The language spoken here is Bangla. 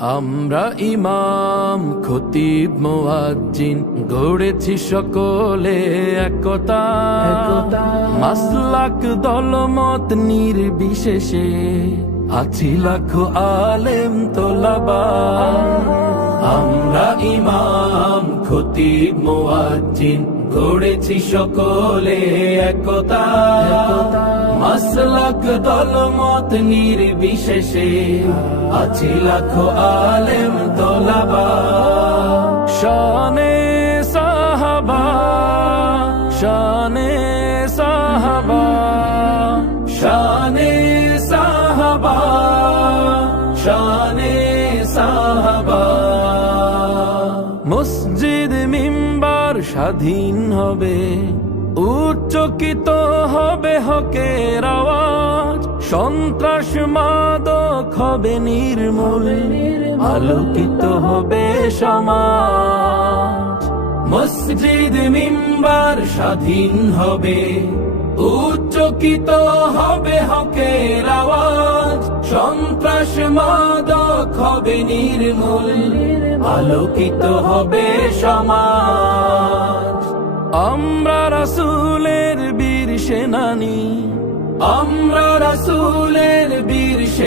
আমরা ইমাম খতিব মুয়াজ্জিন গড়েছি সকলে একতা, মাসলাক দলমত নির্বিশেষে আছি লাখো আলেম তোলাবা। আমরা ইমাম খতিব মুয়াজ্জিন গড়েছি সকলে একতা, মাসলাক দলমত নির্বিশেষে আছি লাখো আলেম তোলাবা। শানে সাহাবা, শানে সাহাবা, শানে সাহাবা, শানে সাহাবা। মসজিদ মিম্বার স্বাধীন হবে, উচ্চকিত হবে হকের আওয়াজ, সন্ত্রাস মাদক হবে নির্মূল, আলোকিত হবে সমাজ। মসজিদ মিম্বার স্বাধীন হবে, উচ্চকিত হবে হকের আওয়াজ, সন্ত্রাস মাদক হবে নির্মূল, আলোকিত হবে সমাজ। আমরা রাসূলের বীর সেনানী, আমরা রাসূলের বীর